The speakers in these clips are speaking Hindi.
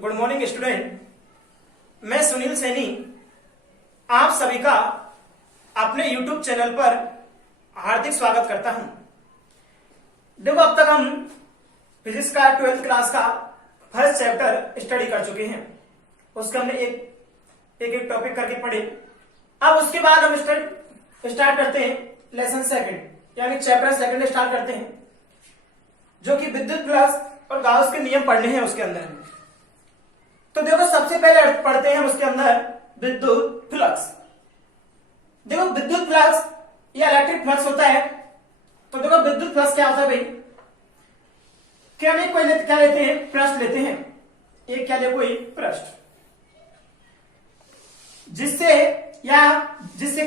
Good morning student. मैं सुनील सैनी आप सभी का अपने YouTube चैनल पर हार्दिक स्वागत करता हूं। देखो, अब तक हम फिजिक्स का 12th क्लास का फर्स्ट चैप्टर स्टडी कर चुके हैं। उसका हमने एक टॉपिक करके पढ़े। अब उसके बाद हम स्टार्ट करते हैं लेसन सेकंड, यानी चैप्टर सेकंड स्टार्ट करते हैं, जो कि विद्युत फ्लक्स और गाउस के नियम पढ़ने हैं उसके अंदर। तो देखो, सबसे पहले पढ़ते हैं हम उसके अंदर विद्युत फ्लक्स। देखो, विद्युत फ्लक्स या इलेक्ट्रिक फ्लक्स होता है। तो देखो, विद्युत फ्लक्स क्या होता है भाई, कि हम क्या लेते हैं, पृष्ठ लेते हैं। एक क्या ले, कोई पृष्ठ, जिससे क्या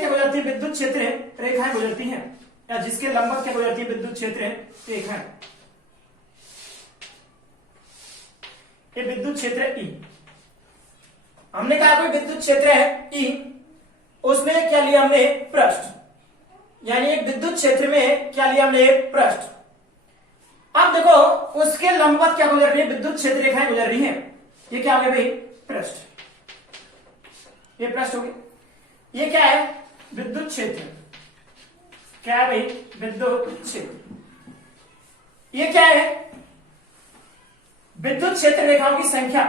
गुजरती है, विद्युत क्षेत्र रेखाएं गुजरती हैं, या जिसके लंबवत क्या गुजरती है, विद्युत क्षेत्र रेखाएं। ये विद्युत क्षेत्र है ई। हमने कहा कोई विद्युत क्षेत्र है ई, उसमें क्या लिया हमने, पृष्ठ, यानी एक विद्युत क्षेत्र में क्या लिया हमने, पृष्ठ। अब देखो, उसके लंबवत क्या गुजर रही है, विद्युत क्षेत्र रेखाएं गुजर रही हैं। ये क्या हो गया भाई, पृष्ठ। ये पृष्ठ हो गया। ये क्या है, विद्युत क्षेत्र। क्या है भाई, विद्युत क्षेत्र। ये क्या है, विद्युत क्षेत्र रेखाओं की संख्या।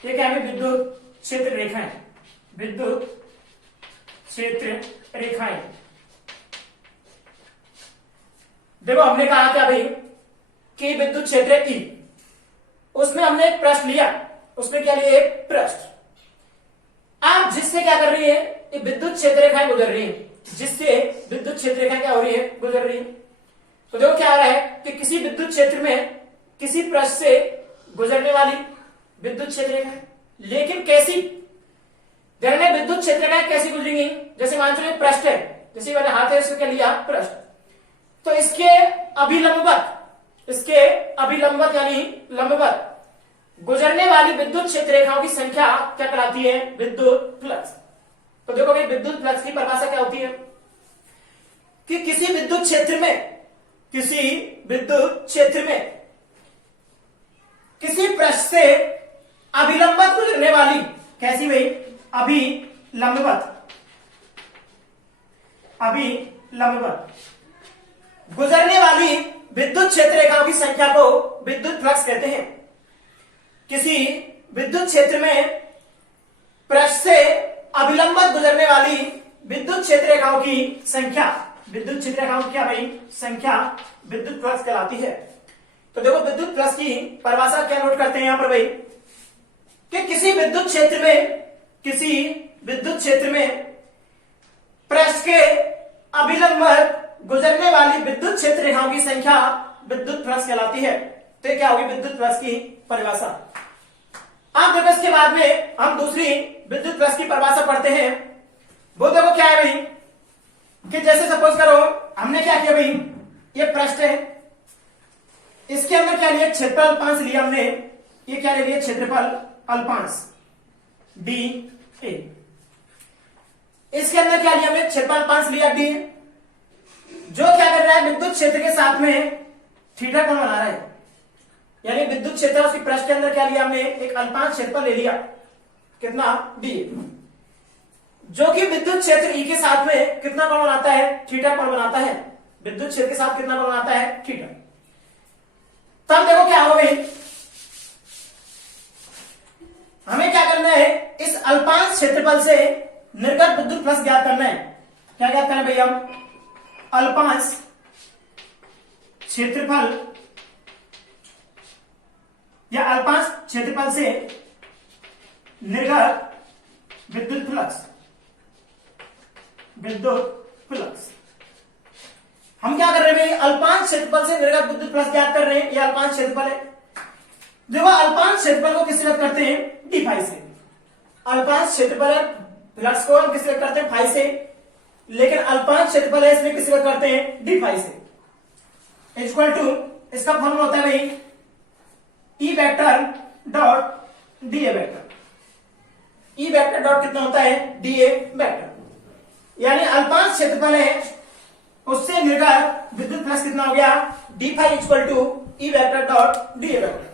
ये क्या है, विद्युत क्षेत्र रेखाएं, विद्युत क्षेत्र रेखाएं। देखो, हमने कहा क्या भाई कि विद्युत क्षेत्र ई, उसमें हमने एक पृष्ठ लिया, उसमें क्या लिया, एक पृष्ठ। अब जिससे क्या कर रही है, ये विद्युत क्षेत्र रेखाएं गुजर रही है, जिससे विद्युत क्षेत्र रेखाएं क्या हो रही है, गुजर रही है। तो देखो क्या आ रहा है कि किसी विद्युत क्षेत्र में किसी पृष्ठ से गुजरने वाली विद्युत क्षेत्र रेखा है, लेकिन कैसी, देखने विद्युत क्षेत्र रेखाएं कैसी गुजरेंगी। जैसे मान लो पृष्ठ है, जैसे मैंने हाथ है इसको क्या लिया, पृष्ठ, तो इसके अभिलंबवत यानी लंबवत गुजरने वाली विद्युत क्षेत्र रेखाओं की संख्या क्या कहलाती है, विद्युत फ्लक्स। तो देखो भाई, विद्युत फ्लक्स की परिभाषा क्या होती है कि किसी विद्युत क्षेत्र में किसी पृष्ठ से अभिलंबवत गुजरने वाली, कैसी भाई, अभिलंबवत गुजरने वाली विद्युत क्षेत्र रेखाओं की संख्या को विद्युत फ्लक्स कहते हैं। किसी विद्युत क्षेत्र में पृष्ठ से अभिलंबवत गुजरने वाली विद्युत क्षेत्र रेखाओं की संख्या, विद्युत क्षेत्र रेखाओं की क्या भाई, संख्या विद्युत फ्लक्स कहलाती है। तो देखो, विद्युत फ्लक्स की परिभाषा क्या नोट करते हैं यहां पर भाई, कि किसी विद्युत क्षेत्र में पृष्ठ के अभिलंबवत गुजरने वाली विद्युत क्षेत्र रेखाओं की संख्या विद्युत फ्लक्स कहलाती है। तो ये क्या होगी, विद्युत फ्लक्स की परिभाषा। अब देखो, इसके बाद में हम दूसरी विद्युत फ्लक्स की परिभाषा पढ़ते हैं। वो देखो क्या है भाई, कि जैसे सपोज करो हमने क्या किया भाई, ये पृष्ठ है, इसके अंदर क्या लिया, क्षेत्रफल अल्पांश लिया हमने। ये क्या ले लिया, क्षेत्रफल अल्पांश डी ए। इसके अंदर क्या लिया हमने, क्षेत्रफल अल्पांश लिया डी, जो क्या कर रहा है, विद्युत क्षेत्र के साथ में थीटा कोण बना रहा है। यानी विद्युत क्षेत्र, उसकी पृष्ठ के अंदर क्या लिया हमने, एक अल्पांश क्षेत्रफल ले लिया, कितना, डी, जो कि विद्युत क्षेत्र ई के साथ में कितना कोण बनाता है, थीटा कोण बनाता है। विद्युत क्षेत्र के साथ कितना कोण बनाता है, थीटा। तब देखो क्या हो गई, हमें क्या करना है, इस अल्पांश क्षेत्रफल से निर्गत विद्युत फ्लक्स ज्ञात करना है। क्या ज्ञात करना है भैया, हम अल्पांश क्षेत्रफल या अल्पांश क्षेत्रफल से निर्गत विद्युत फ्लक्स, हम क्या कर रहे हैं, अल्पांश क्षेत्रफल से निर्गत विद्युत फ्लक्स ज्ञात कर रहे हैं। ये अल्पांश क्षेत्रफल है। देखो, अल्पांश क्षेत्रफल को किससे व्यक्त करते हैं, डी फाई से। अल्पांश क्षेत्रफल है, फ्लक्स को हम किससे व्यक्त करते हैं, फाई से, लेकिन अल्पांश क्षेत्रफल है, इसमें किससे व्यक्त करते हैं, डी फाई से। इक्वल टू, इसका फॉर्मूला होता है भाई, E vector dot d A vector. E vector dot कितना होता है, डी ए वेक्टर। यानी अल्पांश क्षेत्रफल है, उससे निर्गत विद्युत फ्लक्स कितना हो गया, d phi equal to E vector dot d A vector.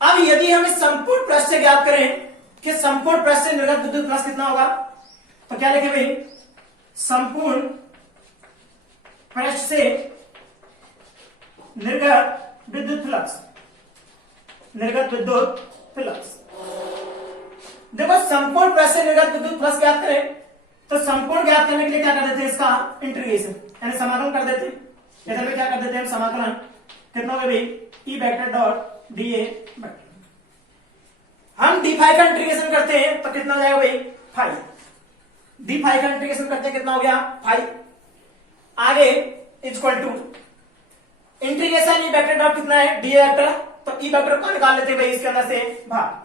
अब यदि हम इस संपूर्ण पृष्ठ से ज्ञात करें कि संपूर्ण पृष्ठ से निर्गत विद्युत फ्लक्स कितना होगा, तो क्या लिखे भाई, संपूर्ण पृष्ठ से निर्गत विद्युत फ्लक्स, निर्गत विद्युत फ्लक्स। देखो संपूर्ण पृष्ठ से निर्गत विद्युत फ्लक्स ज्ञात करें तो संपूर्ण ज्ञात करने के लिए क्या कर देते हैं, इसका इंटीग्रेशन यानी समाकलन कर देते हैं। इधर में क्या कर देते हैं समाकलन, कितना होगा भाई, E vector dot d A vector. हम डी फाई का इंटीग्रेशन करते हैं तो कितना हो जाएगा भाई, फाई। डी फाई का इंटीग्रेशन करते हैं कितना हो गया, फाई। आगे equal to integration E vector dot कितना है, डी ए वेक्टर, तो ई वेक्टर को निकाल लेते हैं भाई इसके अंदर से बाहर,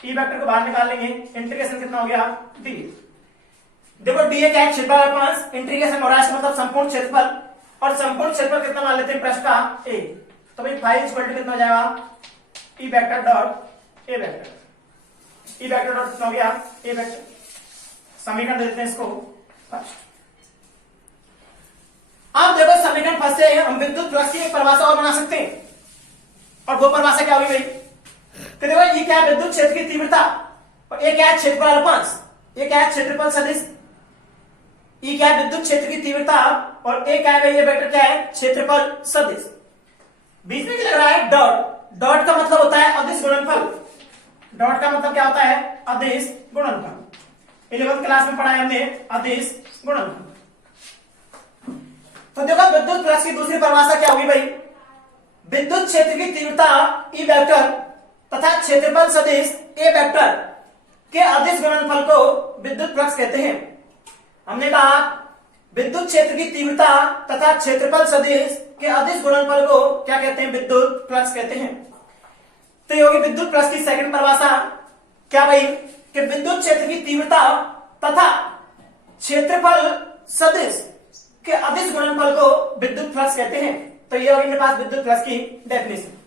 ई वेक्टर को बाहर निकाल लेंगे, इंटीग्रेशन कितना हो गया, डी। देखो डी ए क्या है, क्षेत्रफल पांच, इंटीग्रेशन हो रहा है मतलब संपूर्ण क्षेत्रफल, और संपूर्ण क्षेत्रफल कितना मान लेते हैं पृष्ठ का ए, तो भाई फाई इक्वल टू कितना हो जाएगा, ई vector dot A vector, E vector dot कितना हो गया, ए वेक्टर। समीकरण दे देते हैं इसको फर्स्ट। अब देखो समीकरण फर्स्ट से हम विद्युत फ्लक्स की एक परिभाषा और बना सकते हैं, और वो परिभाषा क्या होगी भाई, तो देखो ये क्या है, विद्युत क्षेत्र की तीव्रता, और ये क्या है, क्षेत्रफल पांच, ये क्या है, क्षेत्रफल सदिश, ये क्या है, विद्युत क्षेत्र की तीव्रता, और ये क्या है भाई, ये वेक्टर क्या है, क्षेत्रफल सदिश। बीच में क्या लग रहा है, डॉट, डॉट का मतलब होता है अदिश गुणनफल, डॉट का मतलब क्या होता है, अदिश गुणनफल। 11th क्लास में पढ़ा है हमने अदिश गुणनफल। तो देखो विद्युत फ्लक्स की दूसरी परिभाषा क्या होगी भाई, विद्युत क्षेत्र की तीव्रता ई वेक्टर तथा क्षेत्रफल सदिश ए वेक्टर के अदिश गुणनफल को विद्युत फ्लक्स कहते हैं। हमने कहा विद्युत क्षेत्र की तीव्रता तथा क्षेत्रफल सदिश के अदिश गुणनफल को क्या कहते हैं, विद्युत फ्लक्स कहते हैं। तो ये होगी विद्युत फ्लक्स की सेकंड परिभाषा, क्या भाई, कि विद्युत क्षेत्र की तीव्रता तथा क्षेत्रफल सदिश के अदिश गुणनफल को विद्युत फ्लक्स कहते हैं। तो ये होगी मेरे पास विद्युत फ्लक्स की डेफिनेशन।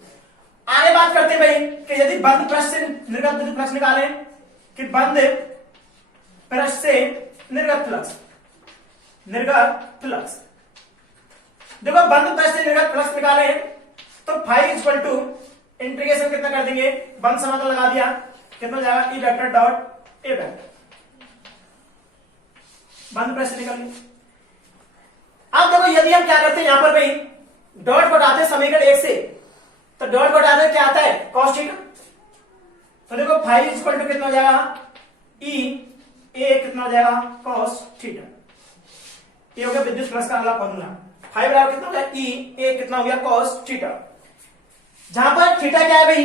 आगे बात करते हैं भाई कि यदि बंद पृष्ठ से निर्गत विद्युत फ्लक्स निकालें, कि बंद पृष्ठ से निर्गत फ्लक्स, निर्गत फ्लक्स, देखो बंद पृष्ठ से निर्गत फ्लक्स निकाले तो फाई इक्वल टू इंटीग्रेशन कितना कर देंगे, बंद समाकलन लगा दिया, कितना जाएगा, ई वेक्टर डॉट ए वेक्टर, बंद पृष्ठ निकल गया। अब देखो यदि हम क्या करते हैं, यहां पर भाई डॉट को हटाते हैं समीकरण एक से, तो डॉट को हटाते क्या आता है, कॉस थीटा। तो देखो फाई इक्वल टू कितना हो जाएगा, ई ए कितना हो जाएगा, कॉस थीटा। ये हो गया विद्युत फ्लक्स का अगला फॉर्मूला। फाई बराबर कितना हो गया, ई ए कितना हो गया, कॉस थीटा। जहां पर थीटा क्या है भाई,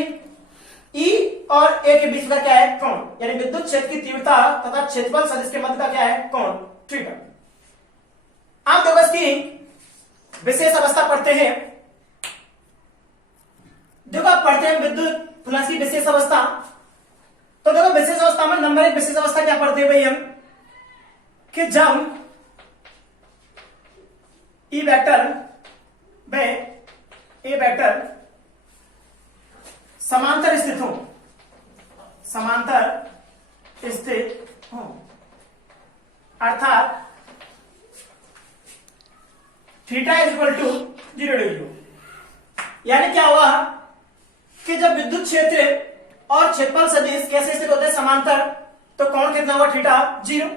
ई और ए के बीच का क्या है, कोण, यानी विद्युत क्षेत्र की तीव्रता तथा क्षेत्रफल सदिश के मध्य का क्या है, कोण थीटा। आप देखो इसकी विशेष अवस्था पढ़ते हैं, देखो आप पढ़ते हैं विद्युत फ्लक्स की विशेष अवस्था। तो देखो विशेष अवस्था में नंबर एक विशेष अवस्था क्या पढ़ते हैं भाई हम, कि जब ई वेक्टर व ए वेक्टर समांतर स्थित हो, समांतर स्थित हो, अर्थात theta is equal to 0 degree, यानी क्या हुआ कि जब विद्युत क्षेत्र और क्षेत्रफल सदिश कैसे स्थित होते हैं, समांतर, तो कोण कितना हुआ, थीटा 0।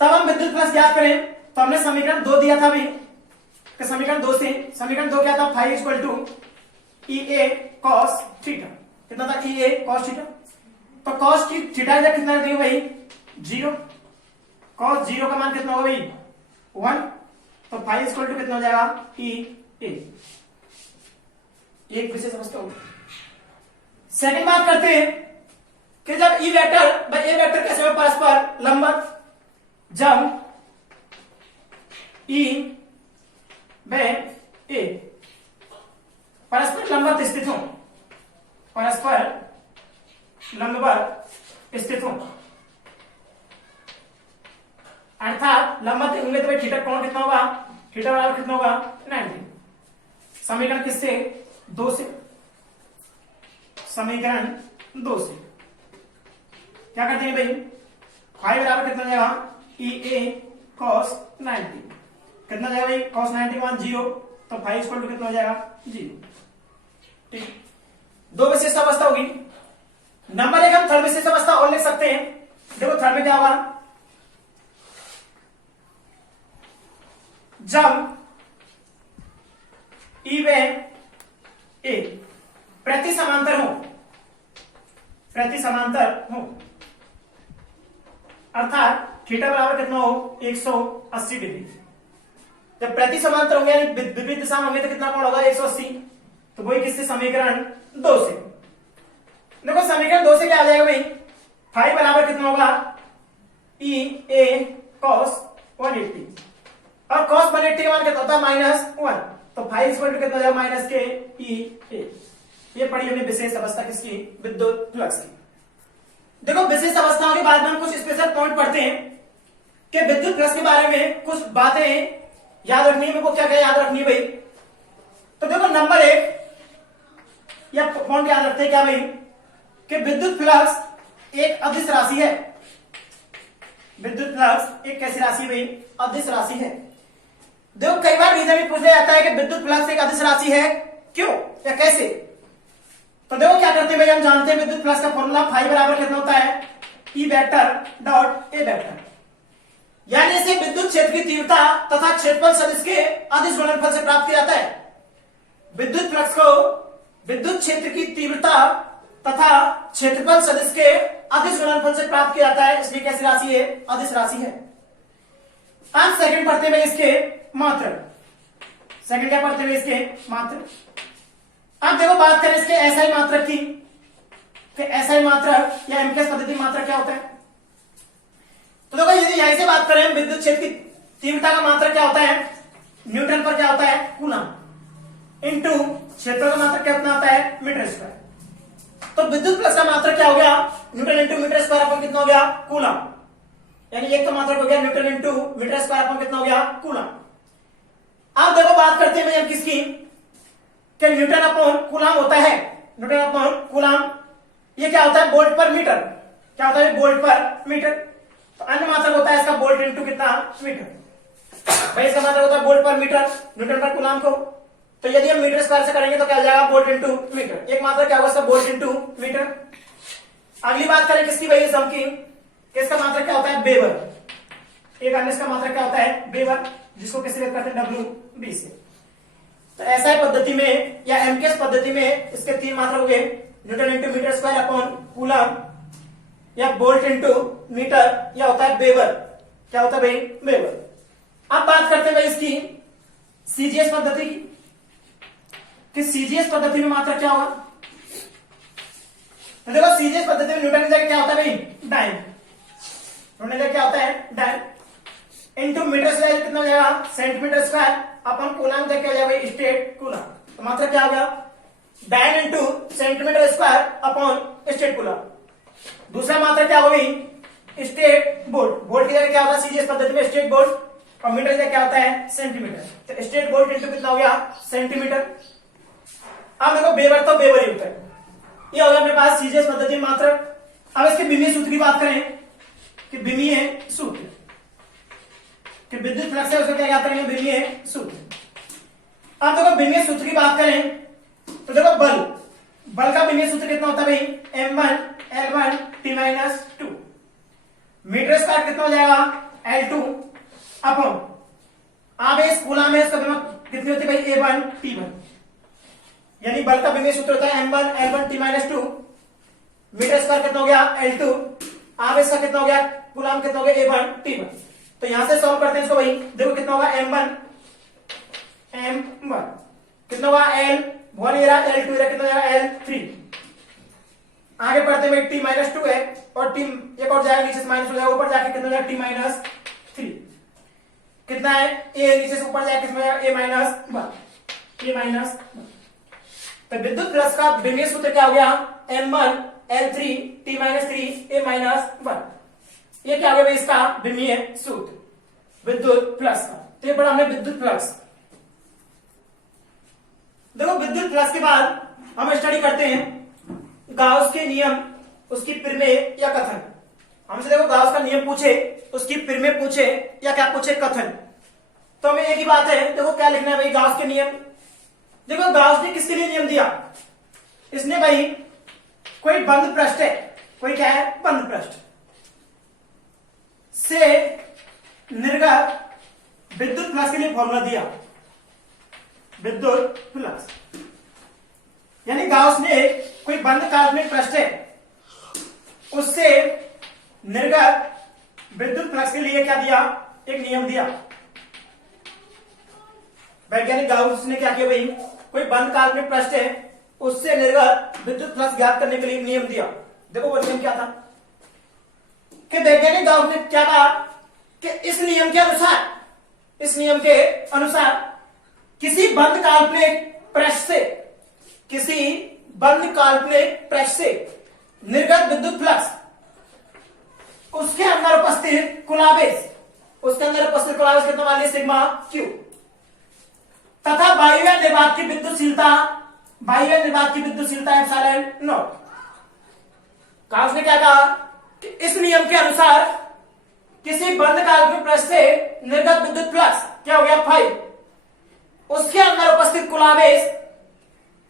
तब हम विद्युत फ्लक्स ज्ञात करें तो हमने समीकरण 2 दिया था भी, कि समीकरण 2 से, समीकरण 2 क्या था, phi equal to E A cos theta, कितना था, ई ए कॉस थीटा। तो कॉस की थीटा कितना देंगे भाई, 0, कॉस 0 का मान कितना होगा भाई, 1, तो फाई इक्वल टू कितना हो जाएगा, ई ए। एक विशेष अवस्था होगी। सेकंड बात करते हैं कि जब ई वेक्टर व ए वेक्टर कैसे में परस्पर लंबवत, जब ई व ए परस्पर लंबवत स्थित हो, परस्पर लंबवत स्थित हो, अर्थात लंबवत होंगे तो भाई थीटा कोण कितना होगा, थीटा बराबर कितना होगा, 90। समीकरण किससे, 2 से, समीकरण 2 से क्या करते हैं भाई, फाई बराबर कितना जाएगा, ई ए कॉस 90, कितना जाएगा भाई, कॉस 90 का मान 0, तो फाई इक्वल टू कितना हो जाएगा, 0। ठीक, और लिख सकते हैं। देखो थर्ड में क्या होगा, जब ई व ए प्रति समांतर हो अर्थात थीटा बराबर कितना हो 180 डिग्री। जब प्रति समांतर होंगे यानी विपरीत दिशा में होंगे तो कितना कोण होगा 180। तो वही किससे, समीकरण 2 से। देखो समीकरण 2 से क्या आ जाएगा भाई, फाई बराबर कितना होगा ई ए कॉस 180 और कॉस 180 का मान कितना होता है -1। तो फाई इक्वल टू कितना हो जाएगा माइनस के ई ए। ये पढ़ी हमने विशेष अवस्था किसकी, विद्युत फ्लक्स की। देखो विशेष अवस्थाओं के बाद में हम कुछ स्पेशल पॉइंट पढ़ते हैं कि विद्युत फ्लक्स के बारे में कुछ बातें याद रखनी है। मेरे को क्या क्या याद रखनी है भाई, तो देखो नंबर 1 या पॉइंट याद रखते हैं क्या भाई, कि विद्युत फ्लक्स एक अदिश राशि है। विद्युत फ्लक्स एक कैसी राशि है भाई, अदिश राशि है। देखो कई बार रीजन भी पूछा जाता है कि विद्युत फ्लक्स एक अदिश राशि है, क्यों या कैसे। तो देखो क्या करते हैं भाई, हम जानते हैं विद्युत फ्लक्स का फॉर्मूला फाई बराबर कितना होता है ई वेक्टर डॉट ए वेक्टर, यानी इसे विद्युत क्षेत्र की तीव्रता तथा क्षेत्रफल सदिश के अदिश गुणनफल से प्राप्त किया जाता है। विद्युत फ्लक्स को विद्युत क्षेत्र की तीव्रता तथा क्षेत्रफल सदिश के अदिश गुणनफल से प्राप्त किया जाता है, इसलिए कैसी राशि है, अदिश राशि है। अब सेकंड पढ़ते हैं इसके मात्रक। सेकंड क्या पढ़ते हैं इसके मात्रक। अब देखो बात करें इसके एसआई मात्रक की, कि एसआई मात्रक या एमकेएस पद्धति मात्रक क्या होता है। तो देखो यदि यहीं से बात करें विद्युत क्षेत्र की तीव्रता का मात्रक क्या होता है, न्यूटन पर क्या होता है कूलम इंटू क्षेत्र का मात्रक कितना होता है मीटर स्क्वायर। तो विद्युत फ्लक्स का मात्रक क्या हो गया, न्यूटन इंटू मीटर स्क्वायर अपन कितना हो गया कूलम, यानी एक तो मात्रक हो गया न्यूटन इंटू मीटर स्क्वायर अपन कितना हो गया कूलम। अब देखो बात करते हैं हम किसकी, कि न्यूटन अपॉन कूलम होता है, न्यूटन अपॉन कूलम ये क्या होता है वोल्ट पर मीटर, क्या होता है वोल्ट पर मीटर। तो अन्य मात्रक होता है इसका वोल्ट इंटू कितना मीटर, भाई इसका मात्रक होता है वोल्ट पर मीटर न्यूटन पर कूलम को। तो यदि हम मीटर स्क्वायर से करेंगे तो क्या हो जाएगा वोल्ट इंटू मीटर, एक मात्रक क्या होगा इसका वोल्ट इंटू मीटर। अगली बात करें किसकी भाई सम की, इसका मात्रक क्या होता है वेबर, एक अन्य इसका मात्रक क्या होता है वेबर, जिसको किसी व्यक्त करते हैं W से। तो ऐसा पद्धति में या एमकेएस पद्धति में इसके तीन मात्रक हो गए, newton into metre square upon coulomb या वोल्ट इंटू मीटर या होता है वेबर, क्या होता है भाई वेबर। अब बात करते हैं भाई इसकी सीजीएस पद्धति की, कि सीजीएस पद्धति में मात्रक क्या होगा। तो देखो सीजीएस पद्धति में न्यूटन की जगह क्या होता है भाई डाइन, न्यूटन की जगह क्या होता है डाइन इंटू मीटर स्क्वायर कितना हो जाएगा सेंटीमीटर स्क्वायर अपन कूलम देख के हो जाएगा स्टेट कूलम। तो मात्रक क्या होगा dyne into centimetre square upon stat coulomb. दूसरा मात्रक क्या होगी स्टेट वोल्ट, वोल्ट की जगह क्या होता है सीजीएस पद्धति में स्टेट वोल्ट और मीटर की जगह क्या होता है सेंटीमीटर। तो स्टेट वोल्ट इंटू कितना हो गया सेंटीमीटर। अब देखो वेबर तो वेबर ही होता है, ये हो गया अपने पास सीजीएस पद्धति में मात्रक। अब इसके विमीय सूत्र की बात करें कि विमीय सूत्र कि विद्युत फ्लक्स है उसको क्या कहते हैं विमीय सूत्र। अब देखो विमीय सूत्र की बात करें तो देखो बल का विमीय सूत्र कितना होता है भाई m1 L1 T-2 metre square कितना हो जाएगा L2 अपॉन आवेश कूलम में इसका कितनी होती है भाई A1 T1, यानी बल का विमीय सूत्र होता है m1 L1 T-2 metre square कितना हो गया L2 आवेश का कितना हो गया कूलम कितना हो गया A1 T1। तो यहां से सॉल्व करते हैं इसको भाई, देखो कितना होगा m1 कितना होगा L1 L2 कितना जाएगा L3। आगे बढ़ते भाई T-2 है और T एक और जाएगा नीचे से माइनस हो जाएगा, ऊपर जाके कितना जाएगा T-3 कितना है A नीचे से ऊपर जाएगा कितना जाएगा A-1 तो विद्युत फ्लक्स का विमीय सूत्र क्या हो गया m1 L3 T-3 A-1। ये क्या हो गया भाई इसका विमीय सूत्र विद्युत फ्लक्स का। तो ये पढ़ा हमने विद्युत फ्लक्स। देखो विद्युत फ्लक्स के बाद हम स्टडी करते हैं गाउस के नियम, उसकी प्रमेय या कथन। हमसे देखो गाउस का नियम पूछे, उसकी प्रमेय पूछे या क्या पूछे कथन, तो हमें एक ही बात है देखो क्या लिखना है भाई गाउस के नियम। देखो गाउस ने किसके लिए नियम दिया, इसने भाई कोई बंद पृष्ठ है कोई क्या है बंद पृष्ठ से निर्गत विद्युत फ्लक्स के लिए फॉर्मूला दिया, विद्युत फ्लक्स यानी गाउस ने कोई बंद काल्पनिक पृष्ठ है उससे निर्गत विद्युत फ्लक्स के लिए क्या दिया, एक नियम दिया। वैज्ञानिक गाउस ने क्या किया भाई, कोई बंद काल्पनिक पृष्ठ है उससे निर्गत विद्युत फ्लक्स ज्ञात करने के लिए नियम दिया। देखो वो नियम क्या था कि वैज्ञानिक गाउस ने क्या कहा कि इस नियम के अनुसार किसी बंद काल्पनिक पृष्ठ से निर्गत विद्युत फ्लक्स उसके अंदर उपस्थित कुल आवेश कितना मान लीजिए सिग्मा क्यू तथा बाह्य निर्वात की विद्युतशीलता एप्सिलॉन नॉट। गाउस ने क्या कहा कि इस नियम के अनुसार किसी बंद काल्पनिक पृष्ठ से निर्गत विद्युत फ्लक्स क्या हो गया फाई उसके अंदर उपस्थित कुल आवेश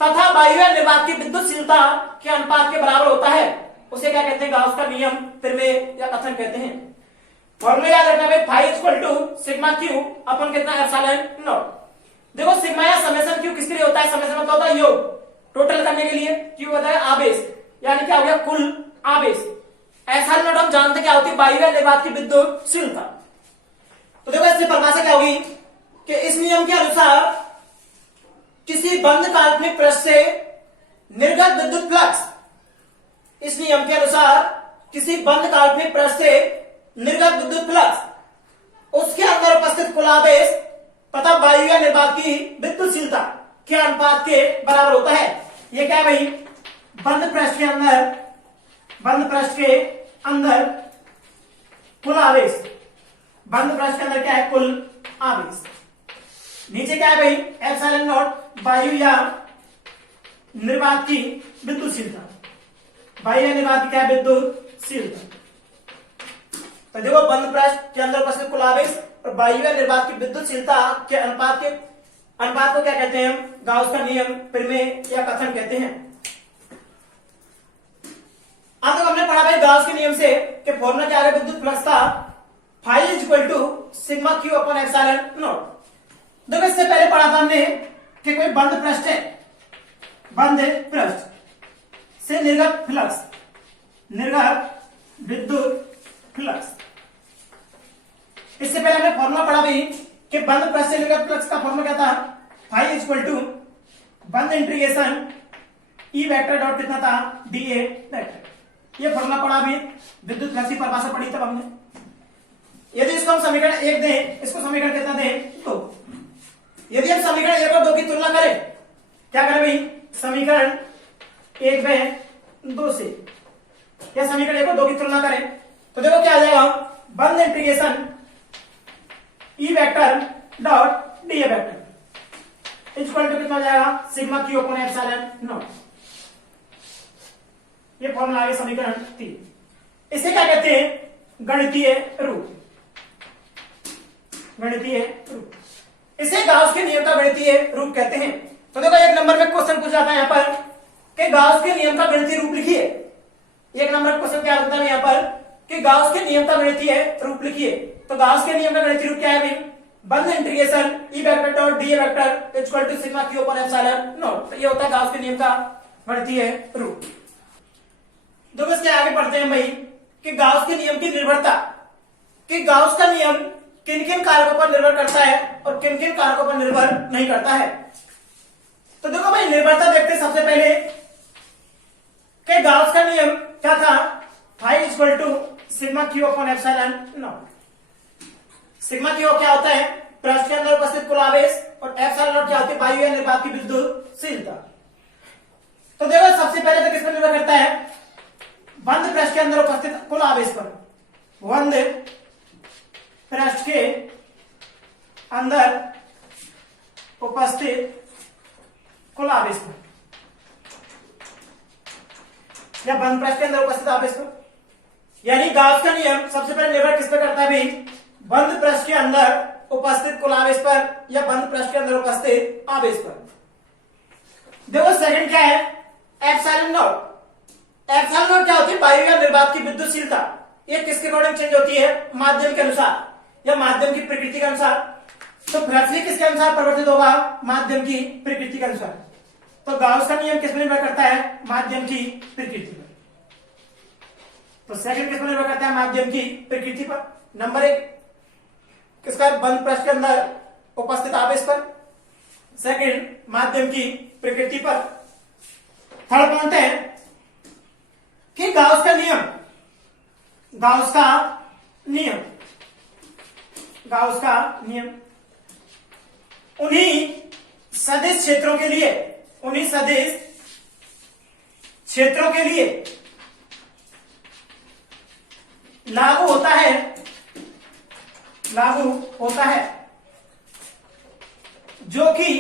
तथा बाह्य निर्वात की विद्युतशीलता के अनुपात के बराबर होता है, उसे क्या कहते हैं, गाउस का नियम प्रमेय या कथन कहते हैं। फॉर्मूला याद रखना भाई, phi equal to sigma Q अपन कितना एप्सिलॉन नॉट। देखो सिग्मा या समेशन क्यू किसके लिए होता है, समेशन मतलब होता है योग, टोटल करने के लिए, क्यू होता है आवेश यानी क्या हो गया कुल आवेश, एप्सिलॉन नॉट हम जानते क्या होती है बाह्य निर्वात की विद्युतशीलता। तो देखो इससे परिभाषा क्या होगी कि इस नियम के अनुसार किसी बंद काल्पनिक पृष्ठ से निर्गत विद्युत फ्लक्स, इस नियम के अनुसार किसी बंद काल्पनिक पृष्ठ से निर्गत विद्युत फ्लक्स उसके अंदर उपस्थित कुल आवेश तथा बाह्य निर्वात की विद्युतशीलता के अनुपात के बराबर होता है। ये क्या है भाई, बंद पृष्ठ के अंदर कुल आवेश, बंद पृष्ठ के अंदर क्या है कुल आवेश, नीचे क्या है भाई एप्सिलॉन नॉट बाह्य या निर्वात की विद्युतशीलता, बाह्य निर्वात की क्या है विद्युतशीलता। तो देखो बंद पृष्ठ के अंदर उपस्थित कुल आवेश और बाह्य निर्वात की विद्युतशीलता के अनुपात को क्या कहते हैं हम, गाउस का नियम प्रमेय या कथन कहते हैं। अब तक हमने पढ़ा भाई गाउस के नियम से कि फॉर्मूला क्या है विद्युत फ्लक्स का, phi is equal to sigma q upon epsilon naught. देखो इससे पहले पढ़ा था हमने कि कोई बंद पृष्ठ है, बंद पृष्ठ से निर्गत विद्युत फ्लक्स। इससे पहले हमने फॉर्मूला पढ़ा भी कि बंद पृष्ठ से निर्गत फ्लक्स का फॉर्मूला क्या था, फाई इज इक्वल टू बंद इंटीग्रेशन ई वेक्टर डॉट कितना था डी ए वेक्टर। ये फॉर्मूला पढ़ा भी, विद्युत फ्लक्स की परिभाषा पढ़ी तब हमने। यदि इसको हम समीकरण 1 दें, इसको समीकरण कितना दें 2, यदि हम समीकरण 1 और 2 की तुलना करें, क्या करें भाई, समीकरण 1 में 2 से या समीकरण 1 और 2 की तुलना करें तो देखो क्या आ जाएगा, बंद integration E vector dot d A vector equal to कितना हो जाएगा sigma q upon epsilon naught. ये फॉर्मूला है समीकरण 3। इसे क्या कहते हैं, गणितीय रूप, गणितीय रूप, इसे गाउस के नियम का गणितीय रूप कहते हैं। तो देखो एक नंबर में क्वेश्चन पूछा जाता है यहाँ पर कि गाउस के नियम का गणितीय रूप लिखिए। एक नंबर क्वेश्चन क्या होता है यहाँ पर कि गाउस के नियम का गणितीय रूप लिखिए। तो गाउस के नियम का गणितीय रूप क्या है भाई, बंद integration E vector dot d A vector equal to sigma q upon epsilon naught. ये होता है गाउस के नियम का गणितीय रूप। देखो इसके आगे पढ़ते हैं भाई कि गाउस के नियम की निर्भरता, कि गाउस का नियम किन किन कारकों पर निर्भर करता है और किन किन कारकों पर निर्भर नहीं करता है। तो देखो भाई निर्भरता देखते हैं सबसे पहले कि गाउस का नियम क्या था, phi equal to sigma q upon epsilon naught. Sigma q क्या होता है, पृष्ठ के अंदर उपस्थित कुल आवेश, और एप्सिलॉन नॉट क्या होती है बाह्य निर्वात की विद्युतशीलता। तो देखो सबसे पहले तो किस पर निर्भर करता है, बंद पृष्ठ के अंदर उपस्थित कुल आवेश पर, बंद पृष्ठ के अंदर उपस्थित कुल आवेश पर या बंद पृष्ठ के अंदर उपस्थित आवेश पर। यानी गाउस का नियम सबसे पहले निर्भर किस पर करता है भाई, बंद पृष्ठ के अंदर उपस्थित कुल आवेश पर या बंद पृष्ठ के अंदर उपस्थित आवेश पर। देखो सेकंड क्या है, एप्सिलॉन नॉट। एप्सिलॉन नॉट क्या होती है? वायु या निर्वात की विद्युतशीलता। ये किसके अकॉर्डिंग चेंज होती है? माध्यम के अनुसार या माध्यम की प्रकृति के अनुसार। तो फ्लक्स किसके अनुसार परिवर्तित होगा? माध्यम की प्रकृति के अनुसार। तो गाउस का नियम किस पर निर्भर करता है? माध्यम की प्रकृति पर। तो सेकंड किस पर निर्भर करता है? माध्यम की प्रकृति पर। नंबर 1 किसका? बंद पृष्ठ के अंदर उपस्थित आवेश पर। सेकंड माध्यम की प्रकृति पर। थर्ड पॉइंट है कि गाउस का नियम, गाउस का नियम, गाउस का नियम उन्हीं सदिश क्षेत्रों के लिए, उन्हीं सदिश क्षेत्रों के लिए लागू होता है, लागू होता है जो कि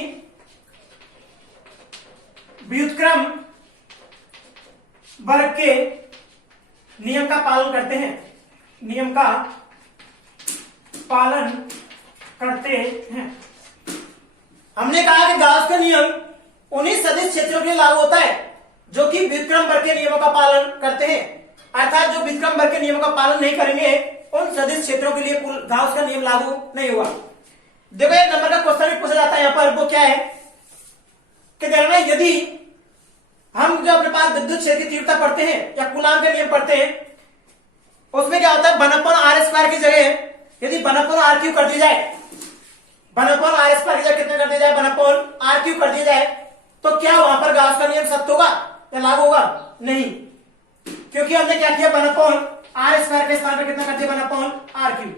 व्युत्क्रम वर्ग के नियम का पालन करते हैं, नियम का पालन करते हैं। हमने कहा कि गाउस का नियम उन्हीं सदिश क्षेत्रों के लिए लागू होता है जो कि व्युत्क्रम वर्ग के नियमों का पालन करते हैं, अर्थात जो व्युत्क्रम वर्ग के नियमों का पालन नहीं करेंगे उन सदिश क्षेत्रों के लिए गाउस का नियम लागू नहीं हुआ। देखो एक नंबर का क्वेश्चन भी पूछा जाता है यहां पर, वो क्या है कि देखना यदि हम जो अपने पास विद्युत क्षेत्र की तीव्रता पढ़ते हैं या कूलाम का नियम पढ़ते हैं, उसमें क्या होता है? 1/r² की जगह यदि 1/r³ कर दी जाए, 1/r² की जगह कितने कर दिया जाए? 1/r³ कर दिया जाए, तो क्या वहां पर गाउस का नियम सत्य होगा या लागू होगा? नहीं, क्योंकि हमने क्या किया? 1/r² के स्थान पर कितना कर दिया? 1/r³।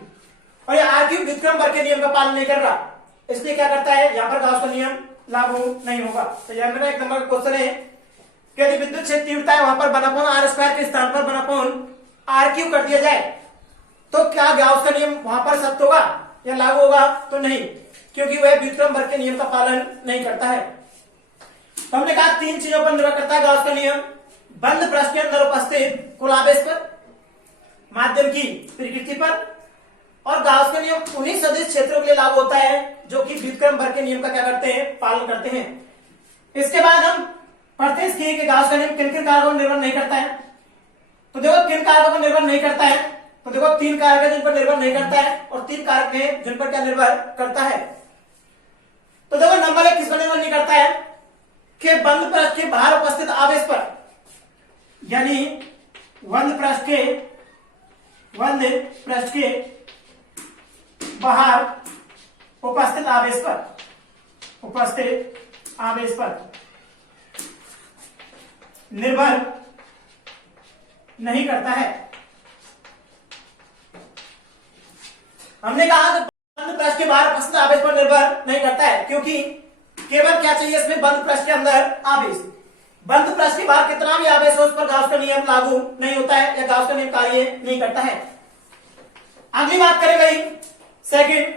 और ये r³ व्युत्क्रम वर्ग के नियम का पालन नहीं कर रहा, इसलिए क्या करता है? यहां पर गाउस का नियम लागू नहीं होगा। तो यहां पर एक नंबर का क्वेश्चन है कि यदि विद्युत क्षेत्र तीव्रता है वहां पर 1/r² के स्थान पर 1/r³ कर दिया जाए, तो क्या गाउस का नियम वहां पर सत्य होगा या लागू होगा? तो नहीं, क्योंकि वह व्युत्क्रम वर्ग के नियम का पालन नहीं करता है। तो हमने कहा 3 चीजों पर निर्भर करता है गाउस का नियम: बंद पृष्ठ के अंदर उपस्थित कुल आवेश पर, माध्यम की प्रकृति पर, और गाउस का नियम उन्हीं सदिश क्षेत्रों के लिए लागू होता है जो कि व्युत्क्रम वर्ग के नियम का क्या करते हैं? पालन करते हैं। इसके बाद हम पढ़ते हैं कि गाउस का नियम किन किन कारकों पर निर्भर नहीं करता है। तो देखो किन कारकों पर निर्भर नहीं करता है, तो देखो 3 कारक है जिन पर निर्भर नहीं करता है और 3 कारक हैं जिन पर क्या निर्भर करता है। तो देखो नंबर 1 किस पर निर्भर नहीं करता है कि बंद पृष्ठ के बाहर उपस्थित आवेश पर, यानी बंद पृष्ठ के बाहर उपस्थित आवेश पर, उपस्थित आवेश पर निर्भर नहीं करता है। हमने कहा कि बंद पृष्ठ के बाहर उपस्थित आवेश पर निर्भर नहीं करता है, क्योंकि केवल क्या चाहिए इसमें? बंद पृष्ठ के अंदर आवेश। बंद पृष्ठ के बाहर कितना भी आवेश हो उस पर गाउस का नियम लागू नहीं होता है या गाउस का नियम कार्य नहीं करता है। अगली बात करें भाई सेकंड,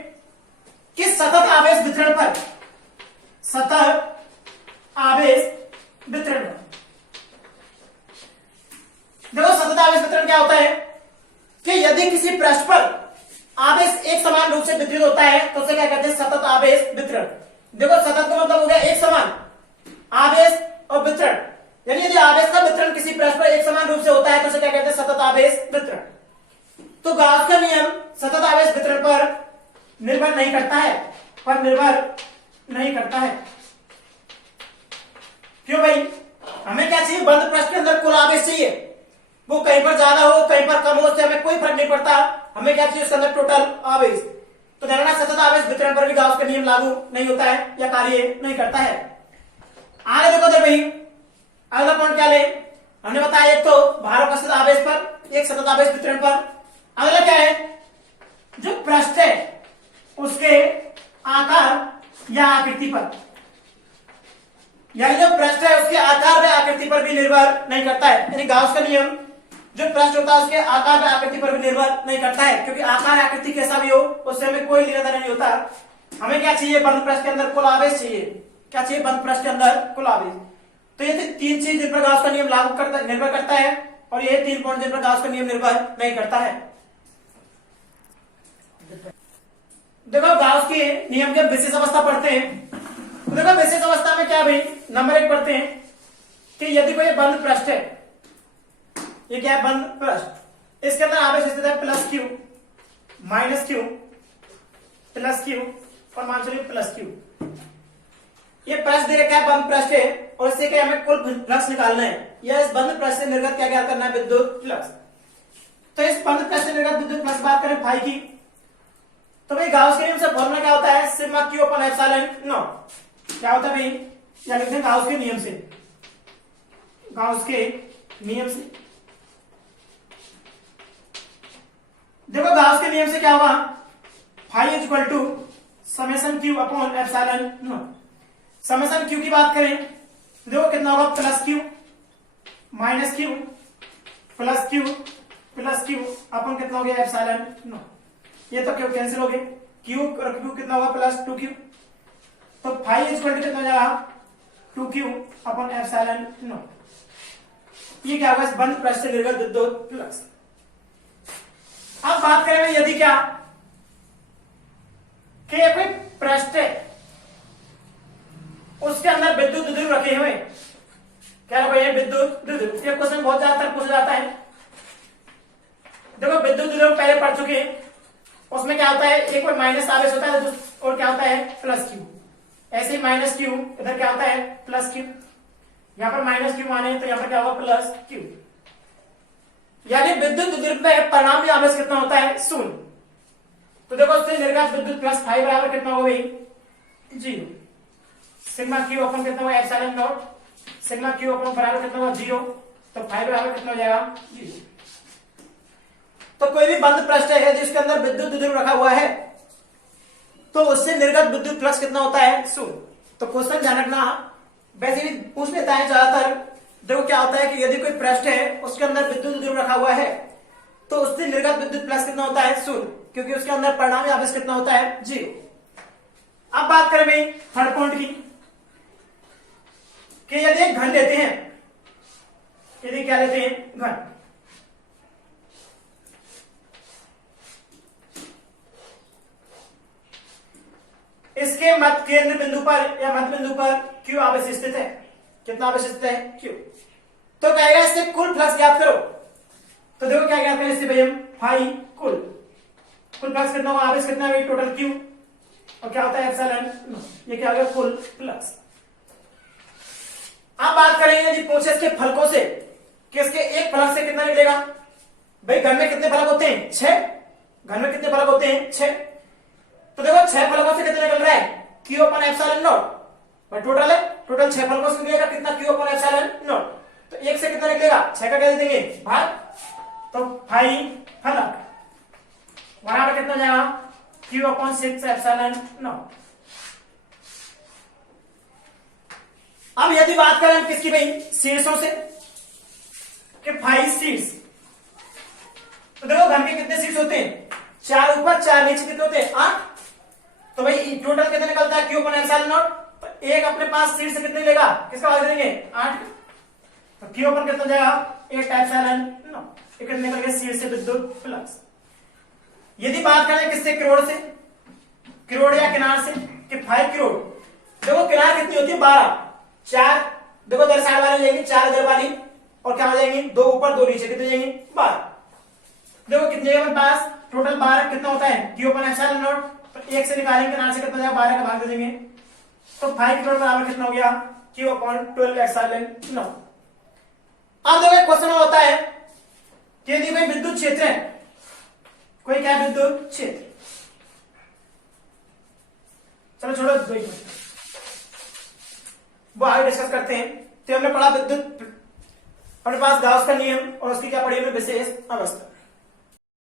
कि सतत आवेश वितरण पर, सतत आवेश वितरण पर देखो सतत आवेश वितरण क्या होता है कि यदि किसी पृष्ठ पर आवेश एक समान रूप से वितरित होता है तो उसे क्या कहते हैं? सतत आवेश वितरण। देखो सतत का मतलब हो गया एक समान आवेश और वितरण, यानी यदि आवेश का वितरण किसी पृष्ठ पर एक समान रूप से होता है तो उसे क्या कहते हैं? सतत आवेश वितरण। तो गाउस का नियम सतत आवेश वितरण पर निर्भर नहीं करता है, पर निर्भर नहीं करता है। क्यों भाई? हमें क्या चाहिए? बंद पृष्ठ के अंदर कुल आवेश चाहिए, वो कहीं पर ज्यादा हो कहीं पर कम हो उससे हमें कोई फर्क नहीं पड़ता, हमें क्या चाहिए? उसके अंदर टोटल आवेश। तो ध्यान सतत आवेश वितरण पर भी गाउस का नियम लागू नहीं होता है या कार्य नहीं करता है। आगे देखो दे भाई अगला पॉइंट क्या ले, हमने बताया एक तो बाहर उपस्थित आवेश पर, एक सतत आवेश वितरण पर। अगला क्या है? जो पृष्ठ है उसके आकार या आकृति पर, यानी जो पृष्ठ है उसके आकार व आकृति पर भी निर्भर नहीं करता है। यानी गाउस का नियम जो पृष्ठ होता है उसके आकार व आकृति पर भी निर्भर नहीं करता है, क्योंकि आकार आकृति कैसा भी हो उससे हमें कोई लेना देना नहीं होता। हमें क्या चाहिए? बंद पृष्ठ के अंदर कुल आवेश चाहिए। क्या चाहिए? बंद पृष्ठ के अंदर कुल आवेश। तो ये 3 चीज जिन पर गाउस का नियम लागू करता निर्भर करता है, और ये 3 पॉइंट जिन पर गाउस का नियम निर्भर नहीं करता है। देखो गाउस के नियम के विशेष अवस्था पढ़ते हैं, तो देखो विशेष अवस्था में क्या भाई नंबर 1 पढ़ते हैं कि यदि कोई बंद पृष्ठ है, ये क्या है, बंद पृष्ठ। इसके अंदर आवेश स्थित है plus Q, minus Q, plus Q और मान चलिए प्लस क्यू। ये पृष्ठ दे रखा है, बंद पृष्ठ है, और इससे क्या हमें कुल फ्लक्स निकालना है, या इस बंद पृष्ठ से निर्गत क्या क्या करना है, विद्युत फ्लक्स। तो इस बंद पृष्ठ से निर्गत विद्युत फ्लक्स बात करें फाई की, तो भाई गाउस के नियम से फॉर्मूला क्या होता है, sigma q upon epsilon not. क्या होता है भाई, या लिखते हैं गाउस के नियम से, गाउस के नियम से। देखो गाउस के नियम से क्या होगा, phi is equal to summation Q upon epsilon naught. Summation Q की बात करें तो देखो कितना होगा, plus Q minus Q plus Q plus Q अपन कितना हो गया, एप्सिलॉन नॉट। ये तो क्यू कैंसिल हो गए, क्यू और क्यू कितना होगा, प्लस 2q। तो फाई इज इक्वल टू कितना हो जाएगा, 2q अपॉन एप्सिलॉन नॉट। ये क्या होगा, इस बंद पृष्ठ से निर्गत विद्युत फ्लक्स। अब बात करें यदि क्या कि कोई पृष्ठ है, उसके अंदर विद्युत द्विध्रुव रखे हुए, क्या रखे हैं, विद्युत द्विध्रुव। ये क्वेश्चन बहुत ज्यादातर पूछा जाता है। देखो विद्युत द्विध्रुव पहले पढ़ चुके हैं, उसमें क्या होता है, एक बार माइनस आवेश होता है और क्या होता है, प्लस क्यू। ऐसे ही माइनस क्यू, इधर क्या होता है, प्लस क्यू। यहां पर माइनस क्यू माने तो यहां पर क्या होगा, प्लस क्यू। यानी विद्युत द्विध्रुव में परिणामी आवेश कितना होता है, 0। तो देखो उससे निर्गत विद्युत प्लस फाई बराबर कितना होगा भाई, 0। सिग्मा क्यू अपन कितना होगा, एप्सिलॉन नॉट। सिग्मा क्यू अपन बराबर कितना होगा, 0। तो फाई बराबर कितना हो जाएगा, 0। तो कोई भी बंद पृष्ठ है जिसके अंदर विद्युत द्विध्रुव रखा हुआ है, तो उससे निर्गत विद्युत फ्लक्स कितना होता है, 0। तो क्वेश्चन ध्यान रखना, वैसे भी पूछ लेता है ज्यादातर। देखो क्या होता है कि यदि कोई पृष्ठ है उसके अंदर विद्युत द्विध्रुव रखा हुआ है, तो उससे निर्गत विद्युत फ्लक्स कितना होता है, 0, क्योंकि उसके अंदर परिणामी आवेश कितना होता है, 0। अब बात करें भाई थर्ड पॉइंट की, कि यदि एक घन लेते हैं, यदि क्या लेते हैं, घन। इसके मध्य केंद्र बिंदु पर या मध्य बिंदु पर क्यू आवेश स्थित है। कितना आवेश स्थित है, क्यू। तो कहेगा इससे कुल फ्लक्स ज्ञात करो। तो देखो क्या ज्ञात करें इससे भाई, हम फाई कुल फ्लक्स कितना होगा, आवेश कितना है, टोटल क्यू, और क्या होता है, एप्सिलॉन। ये क्या हो गया, कुल फ्लक्स। अब बात करेंगे यदि पूछे इसके फलकों से कि इसके एक फलक से कितना निकलेगा। भाई घन में कितने फलक होते हैं, 6। घन में कितने फलक होते हैं, 6। तो देखो 6 फलकों से कितना निकल रहा है, Q upon epsilon not. Total है, टोटल 6 फलकों से निकलेगा कितना, क्यू अपॉन एप्सिलॉन नॉट। तो एक से कितना निकलेगा, 6 का क्या दे देंगे, भाग। तो फाई फलक बराबर कितना जाएगा, क्यू अपॉन 6 एप्सिलॉन नॉट। अब यदि बात करें किसकी भाई, शीर्षों से, कि फाई शीर्ष। तो देखो घन के कितने शीर्ष होते हैं, 4 ऊपर 4 नीचे, कितने होते हैं, 8। तो भाई टोटल कितना निकलता है, क्यू अपॉन एप्सिलॉन नॉट। तो एक अपने पास शीर्ष से कितने लेगा, किसका भाग देंगे, 8। तो क्यू अपन कितना जाएगा, 8 एप्सिलॉन नॉट। कितने निकल गए, शीर्ष से विद्युत फ्लक्स। यदि बात करें किससे, किरोड़ से, किरोड़ या किनार से, कि फाई किरोड़। देखो किनार कितनी होती है, 12। 4 देखो दर साइड वाली लेंगे, 4 इधर वाली, और क्या हो जाएंगे, 2 ऊपर 2 नीचे, कितने जाएंगे, 12। देखो कितने हमारे पास, टोटल 12 कितना होता है, क्यू अपॉन एप्सिलॉन नॉट। तो 1 से निकालेंगे किनार से कितना जाएगा, 12 का भाग दे देंगे। तो फाई किरोड़ बराबर कितना हो गया, क्यू अपॉन 12 एप्सिलॉन नॉट। अब देखो क्वेश्चन होता है कि यदि कोई विद्युत क्षेत्र है, कोई क्या विद्युत क्षेत्र, चलो छोड़ो वो आगे डिस्कस करते हैं। तो हमने पढ़ा विद्युत, अपने पास गाउस का नियम और उसकी क्या पढ़ी हमने, विशेष अवस्था।